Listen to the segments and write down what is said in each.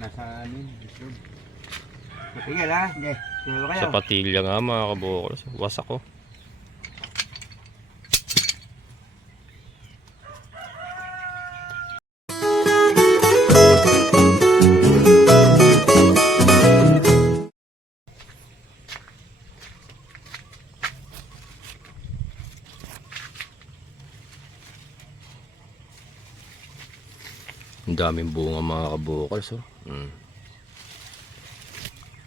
nasa amin. Patigil ha. Sige. Tinalo kayo. Sa patilya nga mga kabukals. Wasak ko. Ang daming bunga mga kabukals. Oh.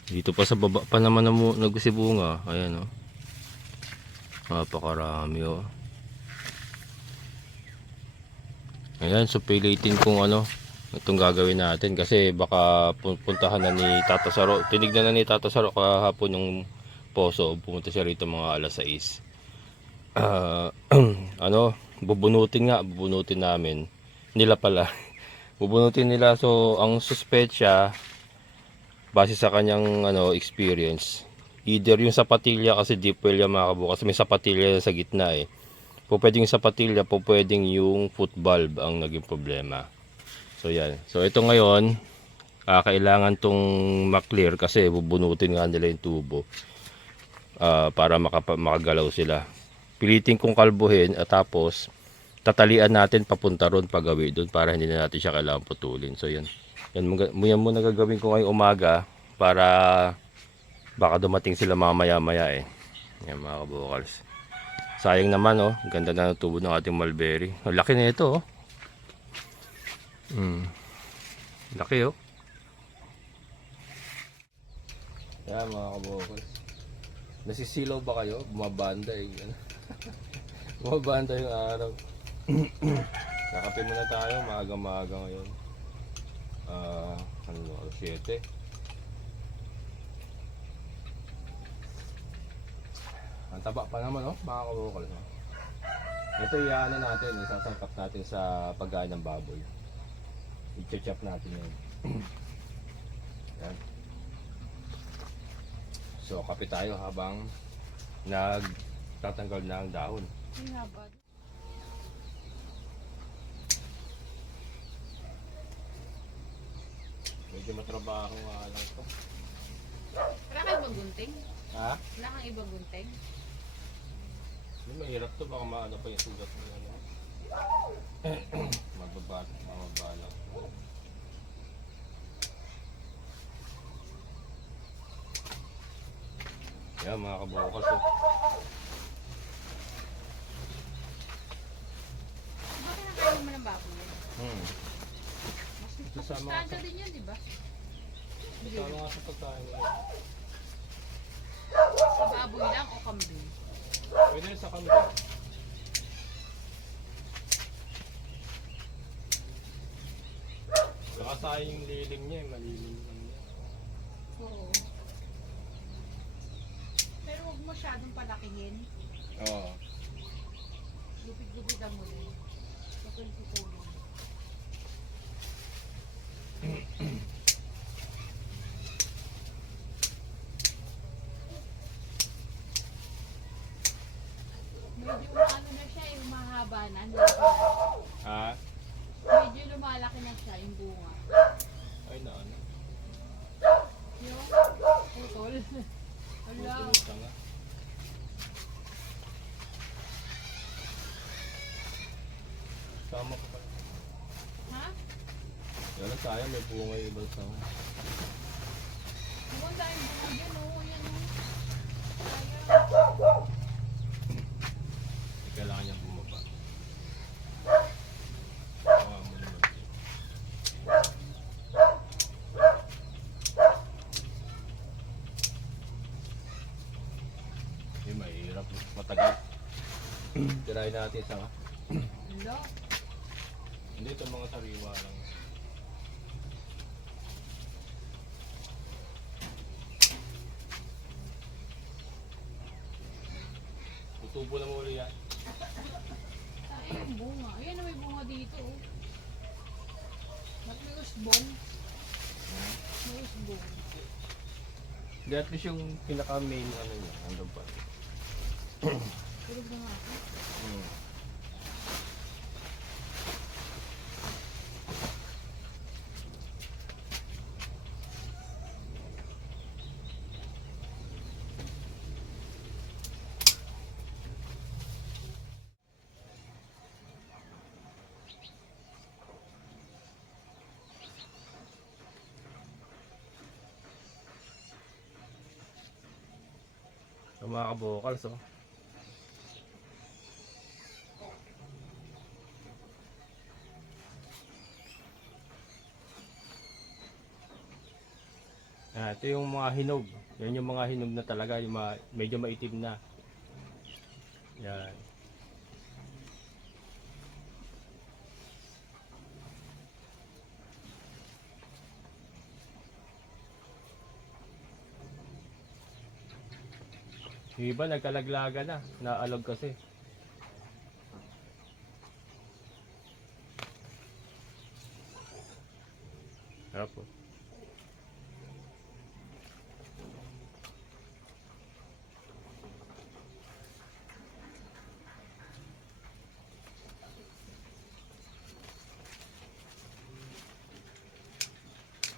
Dito pa sa baba pa naman nagsibunga. Ayan oh. Napakarami oh. Ayan, so pilitin kung ano itong gagawin natin kasi baka puntahan na ni Tata Saro. Tinignan na ni Tata Saro kahapon yung poso. Pumunta siya rito mga alas 6. Ano, bubunutin namin nila pala. Bubunutin nila, so ang suspecha base sa kanyang experience, either yung sapatilya kasi deep well yung mga kabukals, may sapatilya sa gitna eh. Po pwedeng yung sapatilya, po pwedeng yung foot valve ang naging problema. So yan. So ito ngayon, kailangan tong maklear kasi bubunutin nga nila yung tubo para makagalaw sila. Pilitin kong kalbuhin at tapos tatalian natin papunta ron pagawi doon para hindi na natin siya kailangan putulin. So yan. Yan muna gagawin ko ngayong umaga para baka dumating sila mamaya eh. Yan mga kabukals. Sayang naman oh, ganda na ng tubo ng ating mulberry. Ang laki na ito oh. Laki oh. Yan mga kabukals. Nasisilaw ba kayo? Bumabanda eh. Bumabanda yung araw. Kakape muna tayo, maaga ngayon. 7. Ang taba pa naman oh, mga kabukals. Ito iyaano natin, isasangkap natin sa pagkain ng baboy. I-chop natin yun. Yan. So kape tayo habang nagtatanggal na ang dahon. Medyo matrabaho nga lang ito. Wala kang ibang gunting? Ha? Wala kang ibang gunting? Hindi, mahirap to, baka maano pa yung sugat mo yan. Mababala. Yan mga kabukals oh. Bakit nakain mo ng baboy? Mas Kasama masustansya din yan, di ba? Kasama nga sa pagkain nila. Sa baboy lang o kambing? Pwede sa kambing. Saka sayang yung liling niya, malilim lang niya. Oo. Pero huwag masyadong palakihin. Oo. Lupit-lupitan mo din. Pupul-pupul mo. Medyo ano na siya, yung mahaba na. Ha? Medyo lumalaki na siya, yung bunga. Ay na ano. Yung putol. Ala. Putulita nga. Tama ka pa. Ha? Yan sayang, may bunga yung ibang sama. Huwag tayong bunga dyan, oh. Yan, oh. Kailangan niyang bumaba. Tawa mo naman. Hindi, mahirap. Matagal. Tirahin natin isa nga. Ala. Hindi, ito mga sariwa lang. Tutubo na mo ulit yan. Ayan yung bunga. Ayan na may bunga dito, oh. Ba't may usbong? May usbong. Hindi, at least yung pinaka-main ano niya, andun pa. Tulog na nga ako. Ito mga kabokals, oh. Ito yung mga hinog. Yan yung mga hinog na talaga, yung medyo maitim na. Yan. Yung iba nagkalaglaga na, naalog kasi. Harap po.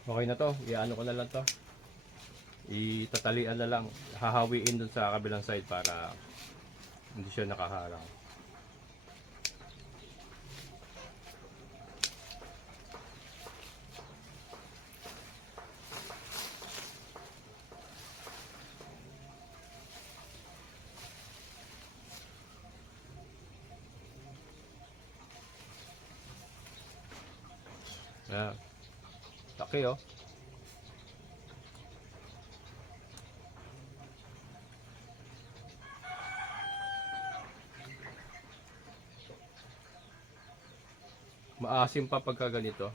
Okay na to, iano ko na lang to. Itatalian na lang, hahawiin dun sa kabilang side para hindi siya nakaharang. Ayan. Laki oh. Maasim pa pagka ganito.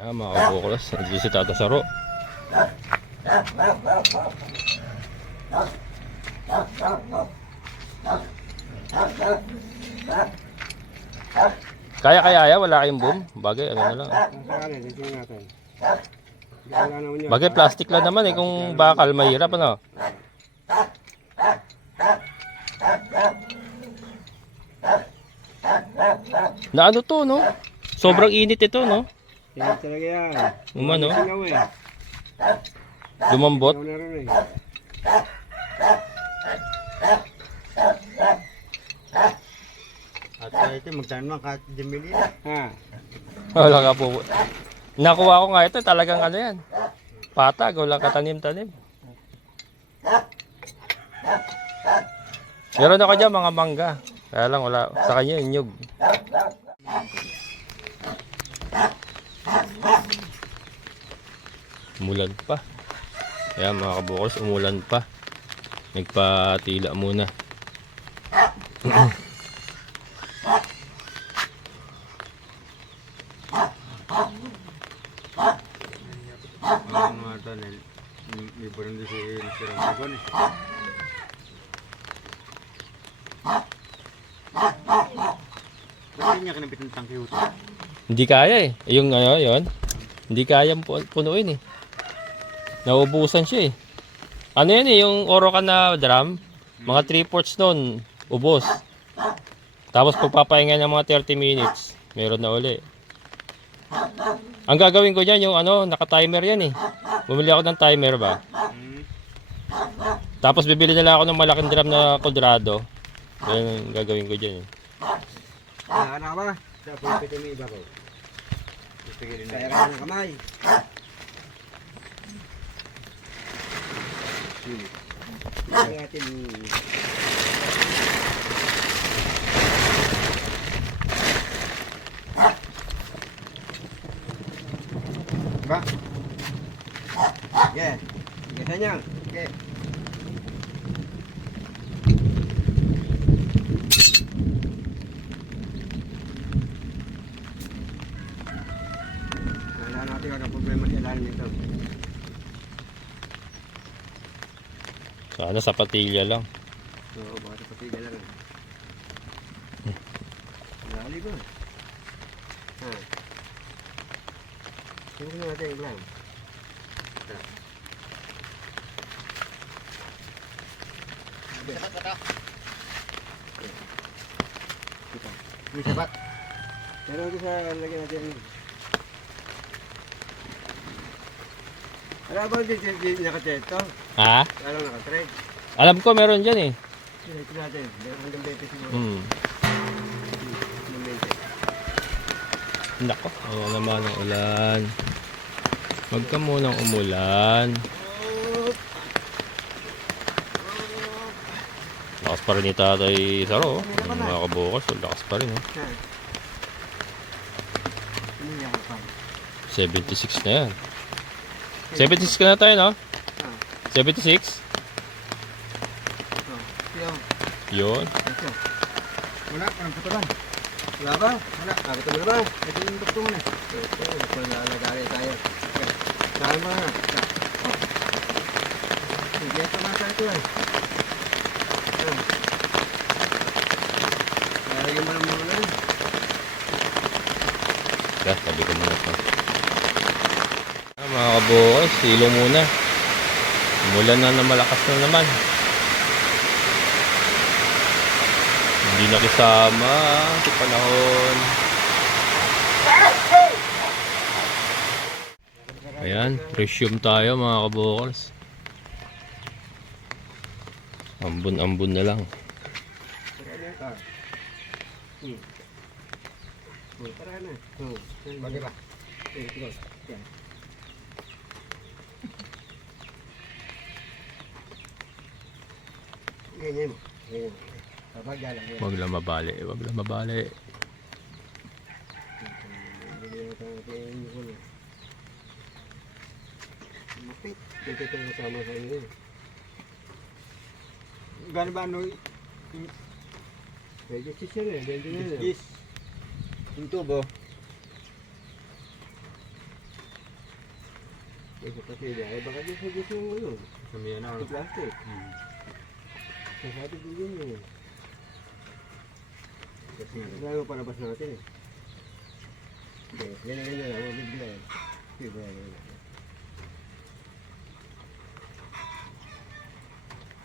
Yan mga kabuklas, nandiyo si Tata Saro. Kaya wala kayong boom. Bagay ano na lang. Bagay plastic lang naman eh, kung bakal mahirap ano. Na ano to no? Sobrang init ito no? Yan talaga yan. Umano? Singaw eh. Lumambot. Singaw na rin eh. At ito, magtanong kahit dimili. Ha? Wala ka po. Nakuha ko nga ito, talagang ano yan. Patag, wala katanim-tanim. Meron ako dyan mga mangga. Kaya lang wala, sa kanya yung nyug. Umulan pa. Kaya mga kabukals, umulan pa. Nagpatila muna. Ang mga tanil, may barang doon si Mr. Rambagon eh. Bakit niya kinabit ng tangke huto? Hindi kaya eh. Yung ano, yun. Hindi kaya punuin eh. Naubusan siya eh. Ano yan eh, yung Orocan na drum. Mga 3/4 nun, ubos. Tapos pagpapahinga ng mga 30 minutes, meron na uli. Ang gagawin ko dyan, yung ano, naka-timer yan eh. Bumili ako ng timer ba? Tapos bibili na lang ako ng malaking drum na Quadrado. Yan ang gagawin ko dyan eh. Ano ka ba? Sa pulpit may iba ko. Pipigilin na. Kaya ka ng kamay. Kaya natin. Ba? Yeah. Ganda niya. Okay. Wala natin ang problema sa ilalim nito. Sana sa patilya lang. So, baka patiga lang. Lali ba? Ha. Tingnan natin yung glam. May sabat. Pero ito sa lagyan natin. Wala ba di nakateto? Ha? Wala lang nakatrade. Alam ko meron dyan eh. Ito natin. Hanggang 20 siguro. Hmm. Hanggang 20. Nako, ayan naman ang ulan. Huwag ka munang umulan. Lakas pa rin ni Tatay Saro. Mga kabukas, lakas pa rin. Ha. Ano yan pa? 76 na yan. 76 ka na tayo, no? Ha. 76? Oh. Siya. Yun. Siya. Wala, parang putulan. Wala ba? Wala. Nakita mo na ba? Ito yung doktor mo na. Ito. Paglalagari tayo. Saan ba na? Hindi ito na tayo ito eh. Lalagyan mo ng mga na. Kaya, sabi ko muna ito. Mga kabukas, silo muna. Umulan na malakas na naman. Hindi nakisama sa panahon. Ayan, resume tayo mga kabukals. Ambon-ambon na lang. Tara na. Bagay ba? Yan. Ganyan mo. Ganyan. Babagya lang yan. Wag lang mabali, wag lang mabali. Mapit. Dito ito kasama sa inyo. Gano'n ba ano? Medyo sisya na eh. Medyo na yan. Yes. Yung tubo. Medyo pati dahil baka di sa gusto yung ano. Samihan na. Sa plastic. Masabi din yun eh. Kasi kailangan palabas natin eh. Okay, ganyan lang. Mabibila eh. Diba yan.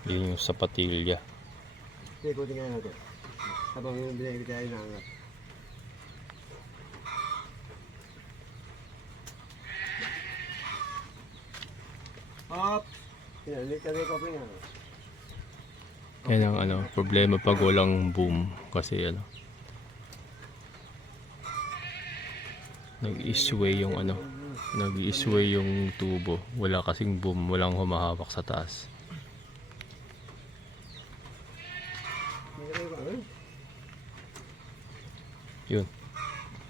Yun yung sapatilya. Sige, ikutin nga natin. Habang yung binayari tayo naangat. Hop! Yan, ulit kami ko nga. Yan ang ano, problema pag walang boom. Kasi ano, nag-sway yung ano, nag-sway yung tubo. Wala kasing boom, walang humahawak sa taas. Yun.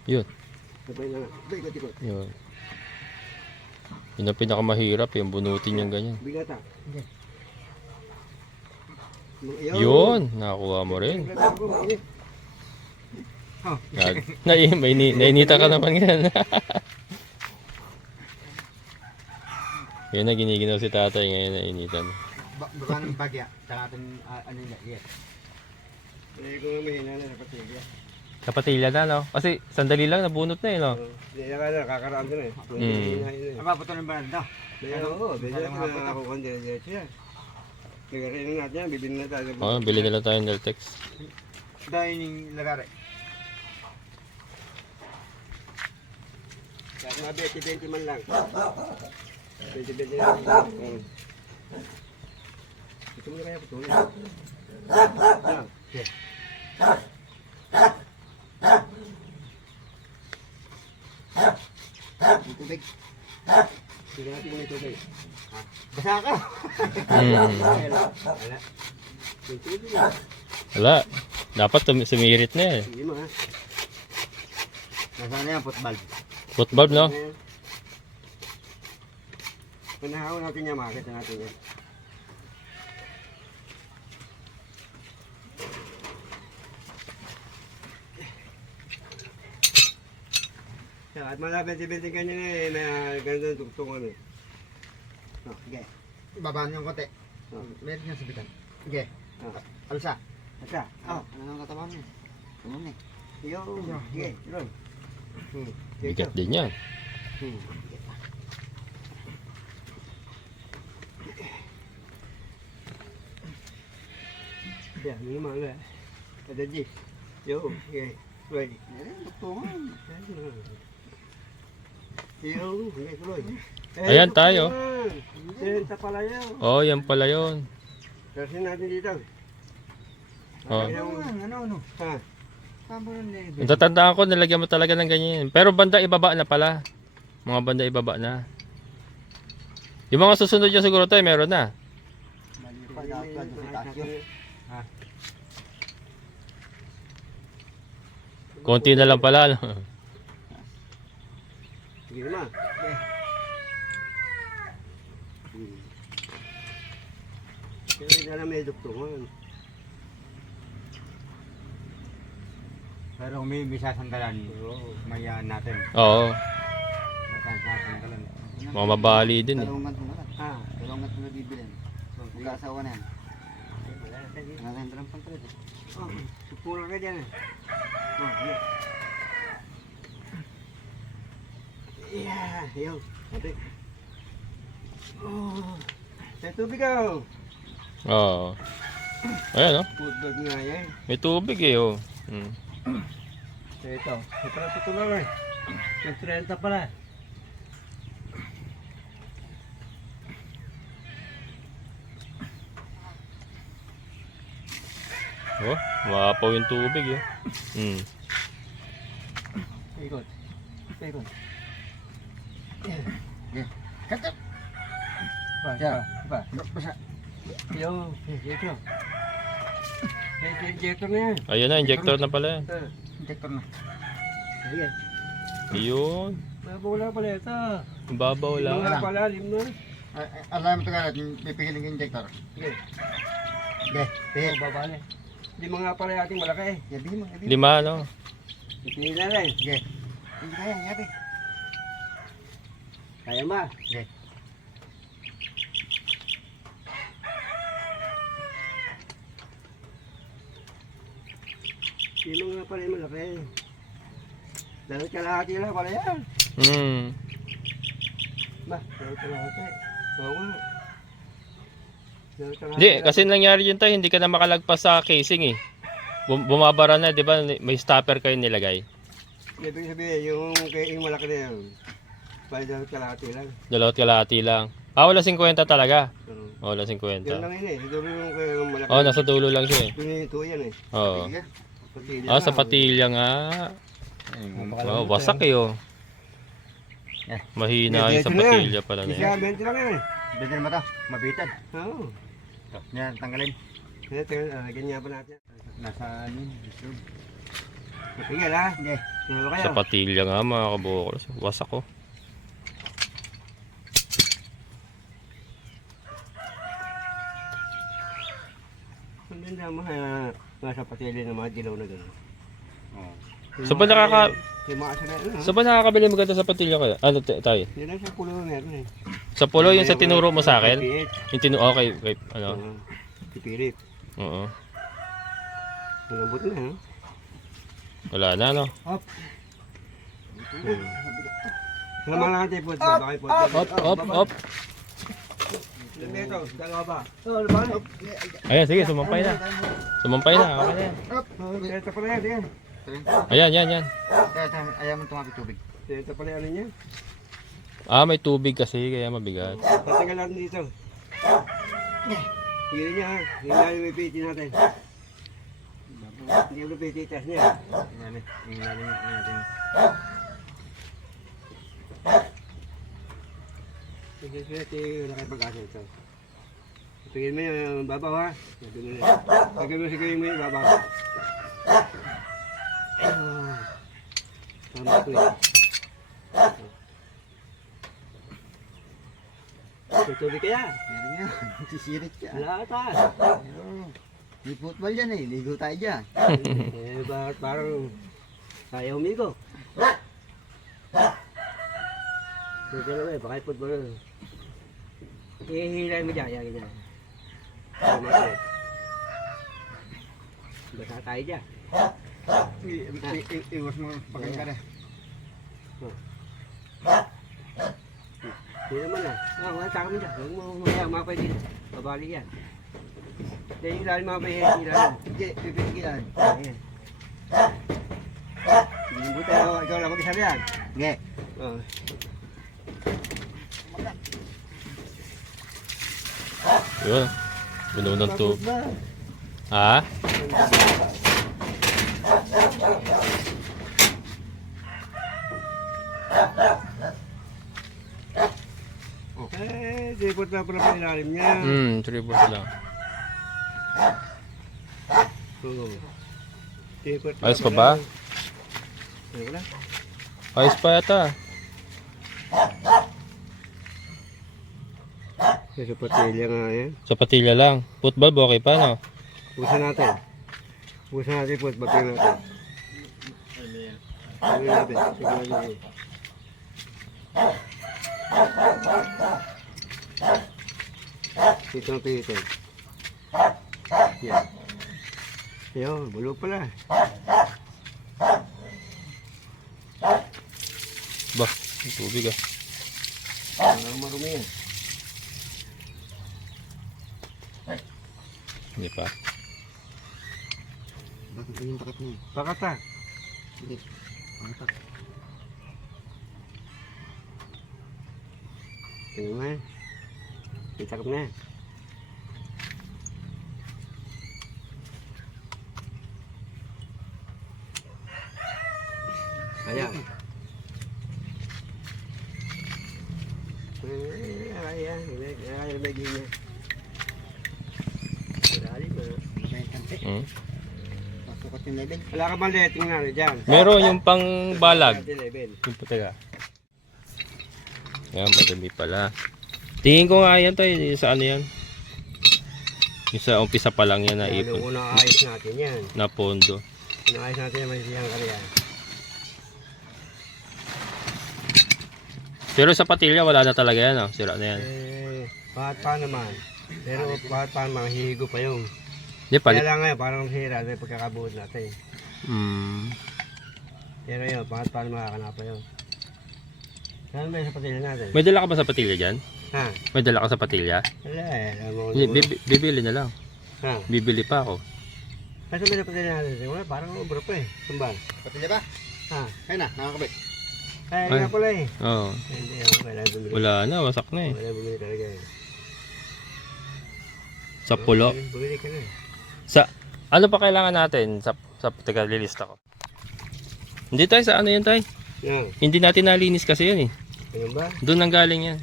Yun. Sabay na nga. Sabay, ikot-ikot. Yun. Yun ang pinakamahirap, yung bunutin yung ganyan. Bigata. Yun, nakakuha mo rin. Nainita ka naman yan. Yun na giniginaw si tatay ngayon, nainitan. Baka ng bagya. Tsaka natin ano yung lagyan. Hindi ko nga mahina na napatigya. Kapatilya na, no? Kasi sandali lang, nabunot na eh, no? Hindi na kaya nakakaraan ko na eh. Ang paputulan ba nito? Oo, bigyan ko na ako kung dire-diretso yan. Lagarin na natin yan, bibili na tayo. Oo, bili nila tayo ng Deltex. Dahil yung lagari. Kahit mga 20-20 man lang. 20-20 lang. Gusto mo na kaya patuloy? Yan. Okay. Yung tubig. Sige natin muna yung tubig. Basa ka! Wala. Yung tubig yan. Wala. Dapat sumirit na eh. Sige mo ha. Nasaan na yan, football? Foot valve, no? Panahaw natin yan, makakita natin yan. At mga 20-20 ganyan eh, na ganito tugtungan eh. Oh, sige. Babaan yung konti. Oh. Meron yung sabitan. Okay. Oh. Alsa. Asa? Oh. Ano nang katawan mo? Ano na? Yo, sige, yun. Bigat din yan. Ya, ini mana? Ada ji. Yo, okay. Rồi. Tugtungan. Yo, okay, tuloy. Ayan tayo. Senta pala yun. Oh, yan pala yun. Kasi natin dito. Oh. Ano? Ha? Tama nun eh. Natatandaan ko, nilagyan mo talaga ng ganyan. Pero banda ibaba na pala. Mga banda ibaba na. Yung mga susunod dyan siguro tayo, meron na. Mali pa dapat sa tasyo. Konti na lang pala. No? Sige naman. Kaya na may doktoran. Pero may sasanggalan. Mayaan natin. Oo. Sasanggalan. Mga mabali din eh. Talungan ko na lang. Ha? Talungan ko na bibilin. Mag-asawa na yan. Nakahin lang pang trade. Oh, supura ka dyan eh. Oh, yeah. Yeah, yun. Ate. Oh. Sa tubig ako. Oo. Ayan oh. Footbag nga yan. May tubig eh oh. Hmm. Ito. Ito na tutulong eh. Yung 30 pala. Oh, maapaw yung tubig eh. Hmm. Ikot. Ikot. Kata! Pa. Basa. Yo, ito. Injector na yan. Ayun na, injector na pala yan. Injector na. Ayan. Ayun. Mabula pala ito. Ang babaw lang. Mga pala, limno. Alam mo ito ka natin, pipigiling yung injector. Sige. Okay. Oh, babali. Lima nga pala ating malaki. Yabi mo, yabi mo. 5 no? Ipili na rin. Okay. Hindi kaya, yabi. Kaya ma. Okay. Lima nga pala yung malaki. Dahil kalahati lang pala yan. Hmm. Ba, dahil kalahati. Oo nga. Dahil kalahati Hindi, lang. kasi nangyari yun tayo, hindi ka na makalagpas sa casing eh. Bumabara na, di ba? May stopper kayo nilagay. Ibig sabihin, yung malaki na yun. Pala dahil kalahati lang. 2 kalahati lang. Ah, wala 50 talaga. Oo. Wala 50. Yan lang yun eh. Siguro yung malaki. Oh, nasa dulo lang siya eh. Pinito yan eh. Oo. Sige. Patili Ah, sa lang. patilya nga. Wow, wasak eh oh. Mahina yung sa patilya pala na Isa, yan. 20 lang yan eh. Bigyan mo ito, mabitad. Oo. Yan, tanggalin. Ito, ganyan pa natin. Nasa ano yun, reserve. Tingnan ha. Okay. Tingnan ba kayo? Sa patilya nga mga kabukol. Wasak oh. Ang ganda mga sa patili ng mga dilaw na gano'n. Oh. So ba Yung mga asal na ano. So ba nakakabili mo ganda sa patilya kaya? Ano tayo? Yun lang sa pulo na meron eh. Sa pulo yung sa tinuro mo sa akin? Pipiit. Yung okay, okay, ano? Oo. Pipilit. Oo. Malambot na ha. Wala na no. Salamat natin po. Bakit po? Up. Ito, dalawa ba? Oo, ano ba? Ayan, sige, sumampay na. Sumampay na, okay na yan. Ito pala yan, yan. Ayan. Ayaw mo tumapit tubig. Ito pala ano niya. Ah, may tubig kasi, kaya mabigat. Tatagal natin dito. Hili niya ha. Hili may piti natin. Hindi mo piti, test niya. Yung lalim natin. Sige, wala kayo pag-asa ito. Tingin mo yung babaw ha. Tingin mo siguro yung babaw. Tama ko eh. Tutuloy kaya? Meron nga, sisirit ka. Wala ata. May football yan eh, ligo tayo dyan. Parang ayaw umigo. Ito lang eh, baka football. Ihihilay mo dyan, yan ganyan. Tama ko eh. Basta tayo dyan. Iwas mo pagkain ka na. Hindi naman ah. Wala taka mo dyan. Huwag mo mapay dito. Babali yan. Dahil yung ilalim mapay yan, ilalim. Hindi, pipigilan. Ayan. Hindi mo tayo, ikaw lang mag-isa yan. Okay. Oh. Yun. Binuo ng tubig. Ha? Tripod na pala pa ilalim niya. Tripod lang. Oo. Tripod na Ayos pa pala. ba? Ayos na. Ayos pa yata. Sa patilya nga yan. Sa patilya lang. Football, okay pa, no? Pusa natin. Pusa natin po at batiin natin. Ano natin? Siguro natin. Ito ang pihitin. Yan. Ayun, bulog pala. Bah, ang tubig ah. Parang marumi yan. Hindi pa. Bakit yung takip niya? Pakata. Hindi. Pangatak. Tingnan mo yan. Itakap na yan. Ayan. Ayan. Ayan. Lagi niya. Madali mo. Pasukot yung level. Wala ka bang letting na dyan? Meron yung pang balag. Level. Yung pataga. Yan, madami pala. Tingin ko nga yan tayo. Sa ano yan? Yung sa umpisa pa lang yan na Ano ipon. unang ayos natin yan. Na pondo. Unang ayos natin yan. Masisiyang karya. Pero sa patilya wala na talaga yan. Oh. Sira na yan. Pahat pa naman. Pero pahat pa naman. Hihigo pa yung. Hindi, Kaya palit. lang ngayon. Parang hira. May pagkakabuod natin. Pero yun. Pahat pa naman makakanapa yun. Saan ba yung sa patilya natin? May dala ka ba sa patilya dyan? Ha? May dala ka sa patilya? Wala eh. Alam mo, Hindi, bibili na lang. Ha? Bibili pa ako. Kasi may sa patilya natin. Wala, parang ubra pa eh. Sumban. Patilya ba? Ha? Ayun na, nakakabit. Ay, Ay. nga pala eh. Oo. Hindi ako. Wala bumili. Wala na, wasak na eh. Wala bumili talaga eh. Sa pulo. Bumili ka na eh. Sa, ano pa kailangan natin? Teka, lilista ko. Hindi tayo sa ano yan tayo. Yan. Hindi natin nalinis kasi yan eh. Ganun ba? Doon nang galing yan.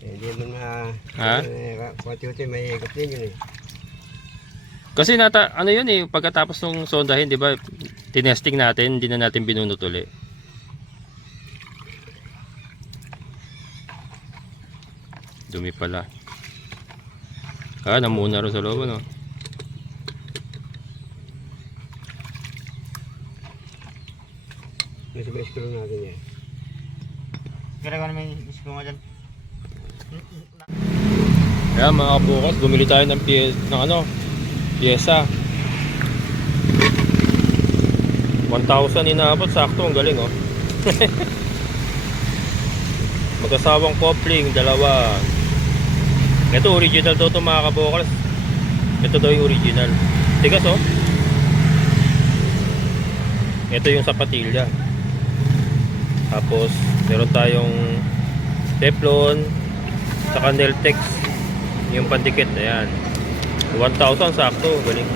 Eh, hindi mo na... Ha? Kunti-kunti may higop din yun eh. Kasi ano yun eh, pagkatapos ng sondahin, di ba, tinesting natin, hindi na natin binunot uli. Dumi pala. Namuna rin sa loob, ano? Nasa may screw natin eh. Kaya ko naman yung isko nga dyan. Kaya mga kabukas, bumili tayo ng pyesa. 1,000 inaabot, sakto, ang galing oh. Magkasawang coupling, dalawa. Ito original daw ito mga kabukas. Ito daw yung original. Tigas oh. Ito yung sa patilya. Tapos meron tayong Teflon, saka Neltex, yung pandikit. Ayan, 1,000 sakto, galing.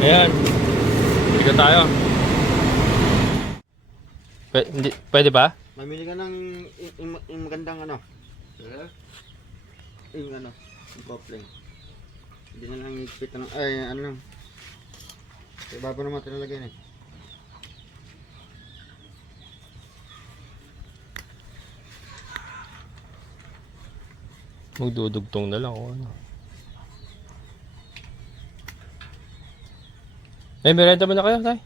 Ayan, dito tayo. Pwede ba? Mamili ka ng yung magandang ano. Yung ano, yung coupling. Hindi na lang higpit na lang. Ay, ano lang. Iba pa naman tinalagay na eh. Magdudugtong na lang o ano. Merenda ba na kayo, tay?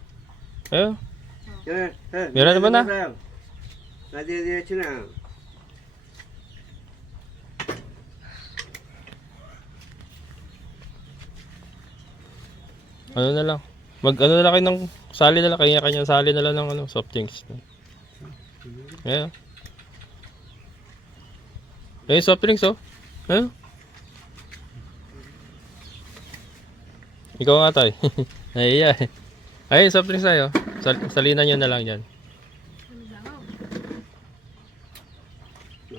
Ayo. Meron na ba na? Nadidiretso na. Ano na lang. Ano na lang kayo ng sali na lang. Kanya-kanya sali na lang ng ano, soft drinks. Ayan. Eh, soft drinks oh. Ayan. Ikaw nga tay. Nahiya eh. Ayun, soft drinks tayo. Salinan nyo na lang yan.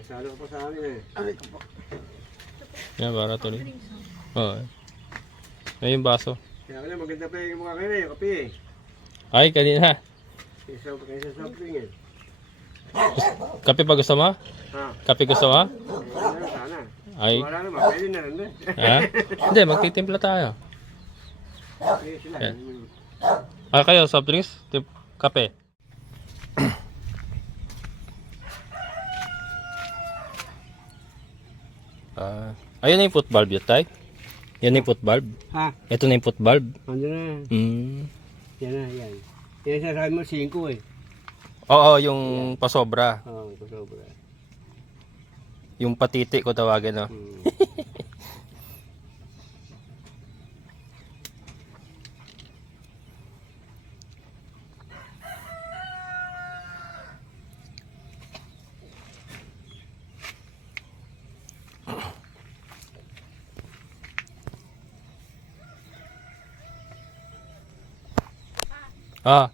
Salo ka pa sa amin eh. Aray ko po. Yan, para tuloy. Drinks, Oo. oh. Ayun yung baso. Kaya ka maganda pa yung mukha kayo yung kape eh. Ay, kanina. Kaysa soft drink eh. Kape pa gusto mo? Ha? Kape gusto mo? Sana. Ay. Wala naman, pwede na rin eh. Ha? Hindi, magtitimpla tayo. Okay sila. Yan. Ah, kayo, soft drinks? Kape? Ayun na yung foot valve yun, tay? Yan na yung foot valve? Ha? Ito na yung foot valve? Ano na? Hmm. Yan na, yan. Yan sasabi mo 5 eh. Oo, yung pasobra. Oo, ito sobra. Yung patiti ko tawagin, no? Hmm. Ah.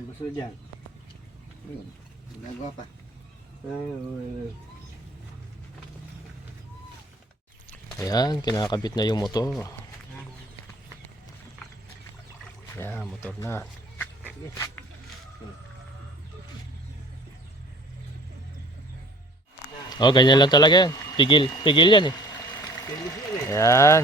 Ang gusto dyan. Ayun. Ginagawa pa. Ayan, kinakabit na yung motor. Ayan, motor na. Oh, ganyan lang talaga yan. Pigil, pigil yan eh. Pilis yan eh. Ayan.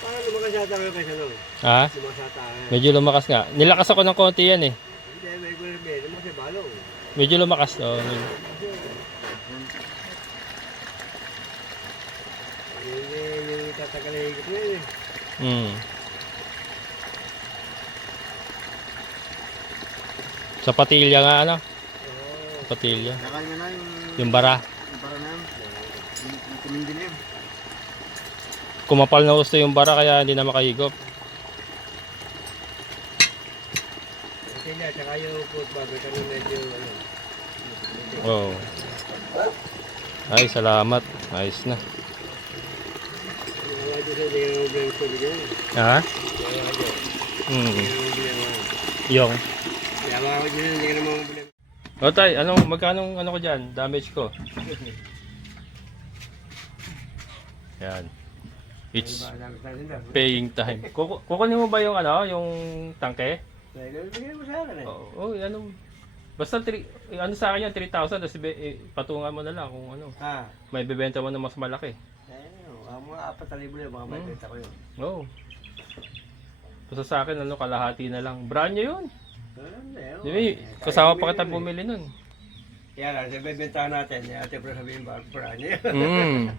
Paano lumakas yata kayo kaysa nung? Ha? Lumakas yata kayo. Medyo lumakas nga. Nilakas ako ng konti yan eh. Hindi, may gulang ba? Lumakas yung balong. Medyo lumakas. Oh. Hindi, yung tatagal na higit na yun eh. Hmm. Sa patilya nga ano? Oo. Patilya. Nakal niya na Yung bara. yung para na yun. Yung tumindi na yun. Kumapal na gusto yung bara kaya hindi na makahigop. Kasi niya, tsaka yung football, kami medyo ano. Oh. Ay, salamat. Ayos na. Kaya dito hindi ka naman bilang ko bigyan. Ha? Kaya ako, Hmm. hindi ka naman bilang ako. Yung. Kaya ako dito hindi ka naman bilang. O tay, magkanong ano ko dyan? Damage ko. Yan. It's paying time. Kukunin mo ba yung yung tangke? Kaya bigyan mo sa akin eh. Oo, basta ano sa akin yan, 3,000 tapos patungan mo na lang kung ano. Ha? May bebenta mo na mas malaki. Ang mga 4,000 na mga may benta ko yun. Oo. Basta sa akin kalahati na lang. Brand new yun. Di ba, kasama pa kita bumili nun. Kaya lang, sabi bentahan natin. Ate pero sabihin ba, brand niya. Mm.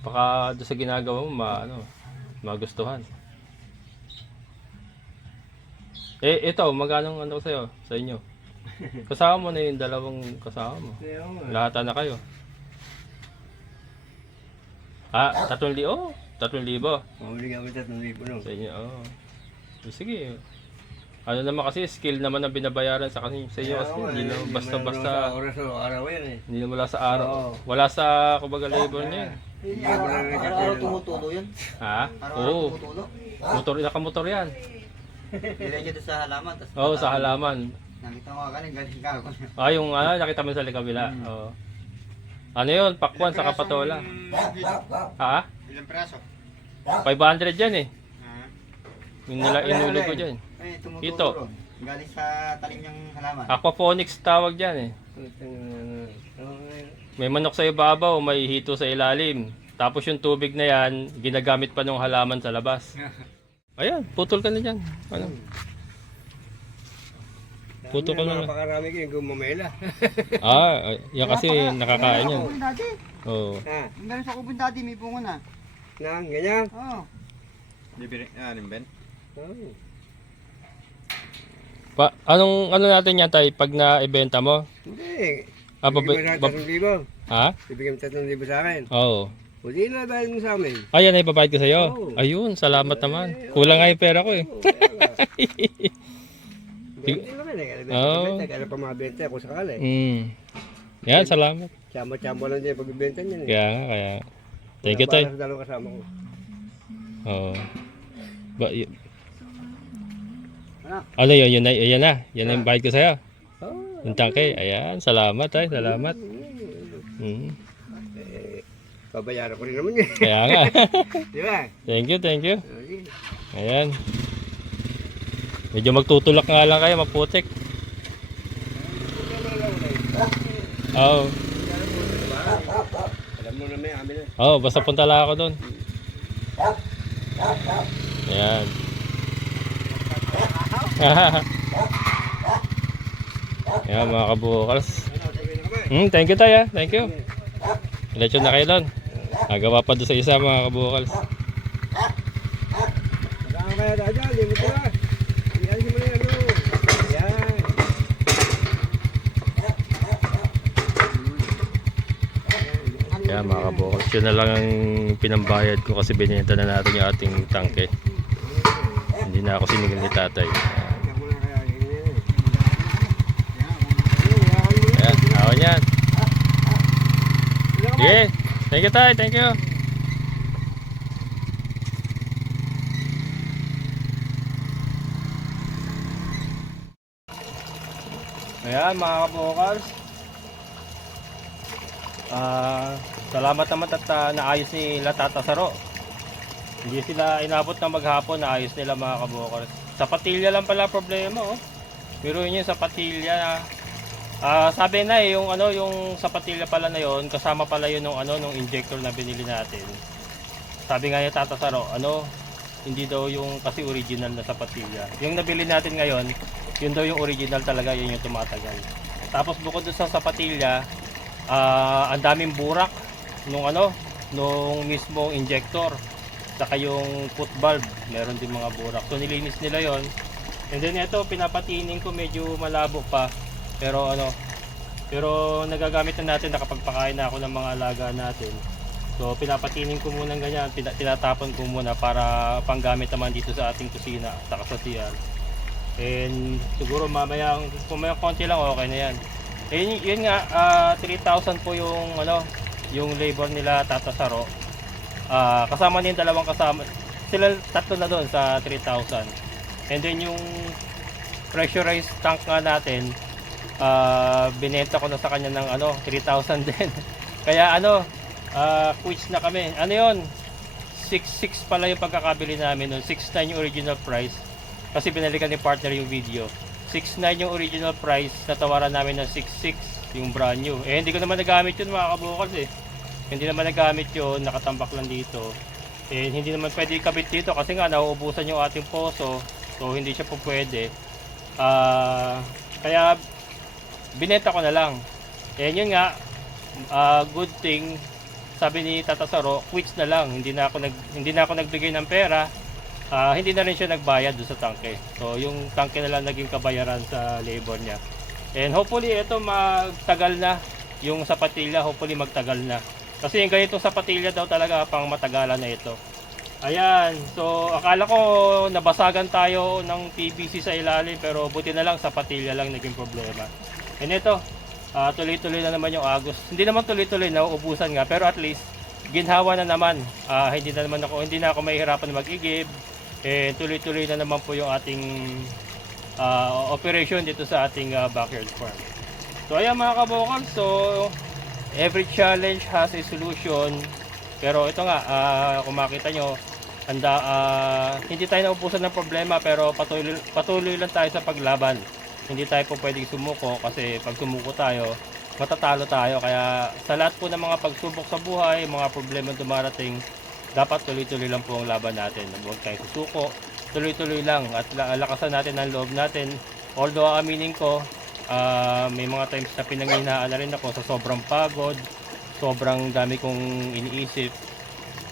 Baka doon sa ginagawa mo, magustuhan. Ito, magkano sa'yo, sa inyo? Kasama mo na yung dalawang kasama mo. Lahat na kayo. Ah, 3,000? Oh, 3,000. Mamuli kami 3,000 no. Sa inyo, oh. Sige. Ano naman kasi, skill naman ang binabayaran sa inyo kasi hindi naman basta-basta. Oras o araw yan eh. Hindi naman wala sa araw. Oo. Wala sa, kumbaga, labor niya. Araw-araw tumutulo yun. Ha? Araw-araw Oo. tumutulo. Motor, nakamotor yan. Diretso doon sa halaman. Tas Oo, sa halaman. Nakita ko galing ka ako. Ah, yung nakita mo sa kabila. Oo. Ano yun? Pakwan sa kapatola. Ha? Ilang peraso? 500 yan eh. Yung inuli ko dyan. Ay, Ito. tumutulong. Galing sa talim niyang halaman. Aquaponics tawag dyan eh. May manok sa ibabaw, may hito sa ilalim. Tapos yung tubig na yan, ginagamit pa ng halaman sa labas. Ayan, putol ka na dyan. Ano? Putol ka na lang. Napakarami ko yung gumamela. Yan kasi nakakain yan. Dati. Oo. Ang galing sa kubon dati, may bunga na. Nang, ganyan. Oo. Ben? Oh. Ano natin yan tayo pag na-ibenta mo? Hindi. Bibigyan Bibigyan mo sa 3,000. Ha? Bibigyan mo 3,000 sa akin. Oo. O di na, bayad mo sa amin. Ayan ay babayad ko sa'yo. Oo. Ayun, salamat naman. Kulang nga yung pera ko eh. Bente naman eh. Oo. Kaya pa mabenta kung sakali. Yan, salamat. Chamba-chamba lang din pagbibenta niyan eh. Kaya. Thank you tayo. Para sa dalawang kasama ko. Oo. Ano yun? Yun na. Yan na yung bayad ko sa'yo. Oh. Yung tangke. Ayan, salamat tayo. Salamat. Pabayaran ko rin naman yun. Kaya nga. Di ba? Thank you. Okay. Ayan. Medyo magtutulak nga lang kayo, magputik. Oo. Alam mo na may amin na. Oo, basta punta lang ako doon. Ayan. Ayan mga kabukals. Thank you tayo. Thank you. Lechon na kayo doon. Nagawa pa doon sa isa mga kabukals. Magkakaroon kaya tayo dyan. Limit ko na. Iyan mo na yan. Ayan. Ayan mga kabukals. Yun na lang ang pinambayad ko kasi binenta na natin yung ating tangke. Hindi na ako sinigil ni tatay. Tignan mo na kaya. Ayan, ako yan. Sige, thank you tayo, thank you. Ayan mga kabukals. Salamat naman at naayos nila Tata Saro. Hindi sila inabot na maghapon, naayos nila mga kabukals. Sa patilya lang pala problema oh. Pero yun yung sa patilya. Sabi na yung yung sa patilya pala na yon, kasama pala yun nung injector na binili natin. Sabi nga niya Tata Saro, hindi daw yung kasi original na sa patilya. Yung nabili natin ngayon, yun daw yung original talaga, yun yung tumatagal. Tapos bukod doon sa patilya, ang daming burak nung mismong injector. Saka yung foot valve, meron din mga burak. So nilinis nila yon. And then ito, pinapatinin ko, medyo malabo pa. Pero nagagamit na natin, nakapagpakain na ako ng mga alaga natin. So pinapatinin ko muna ganyan, tinatapon ko muna para panggamit naman dito sa ating kusina, saka sa CR. And siguro mamaya, kung may konti lang, okay na yan. Yun nga, 3,000 po yung labor nila Tata Saro. Kasama din dalawang kasama. Sila tatlo na doon sa 3,000. And then yung pressurized tank nga natin, binenta ko na sa kanya ng 3,000 din. Kaya quits na kami. Ano yun? 6,600 pala yung pagkakabili namin noon. 6,900 yung original price. Kasi binalikan ni partner yung video. 6,900 yung original price. Natawaran namin ng 6,600 yung brand new. Hindi ko naman nagamit yun mga kabukals eh. Hindi naman nagamit yun. Nakatambak lang dito. Hindi naman pwede ikabit dito kasi nga nauubusan yung ating poso. So hindi siya po pwede. Kaya binenta ko na lang. Yun nga, good thing, sabi ni Tata Saro, quits na lang. Hindi na ako nagbigay ng pera. Hindi na rin siya nagbayad doon sa tangke. So yung tangke na lang naging kabayaran sa labor niya. And hopefully ito magtagal na. Yung sa patilya, hopefully magtagal na. Kasi yung ganitong sa patilya daw talaga pang matagalan na ito. Ayan, so akala ko nabasagan tayo ng PVC sa ilalim, pero buti na lang sa patilya lang naging problema. And ito, tuloy-tuloy na naman yung agos. Hindi naman tuloy-tuloy, nauubusan nga, pero at least ginhawa na naman. Hindi na ako mahihirapan mag-igib. tuloy-tuloy na naman po yung ating operation dito sa ating backyard farm. So ayan mga kabokal, so every challenge has a solution. Pero ito nga, kung makita nyo, hindi tayo naupusan ng problema, pero patuloy lang tayo sa paglaban. Hindi tayo po pwedeng sumuko, kasi pag sumuko tayo, matatalo tayo. Kaya sa lahat po ng mga pagsubok sa buhay, mga problema dumarating, dapat tuloy-tuloy lang po ang laban natin. Huwag tayo susuko, tuloy-tuloy lang at lakasan natin ang loob natin. Although aminin ko, may mga times na pinanghihinaan na rin ako sa sobrang pagod, sobrang dami kong iniisip.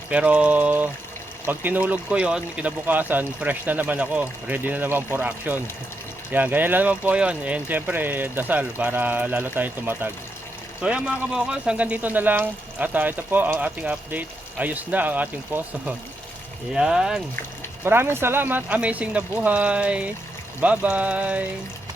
Pero pag tinulog ko yon, kinabukasan, fresh na naman ako, ready na naman for action. Yan, ganyan lang naman po yon. And syempre, dasal para lalo tayong tumatag. So yan mga kabokals, hanggang dito na lang. At ito po ang ating update. Ayos na ang ating poso. Yan. Maraming salamat. Amazing na buhay. Bye-bye.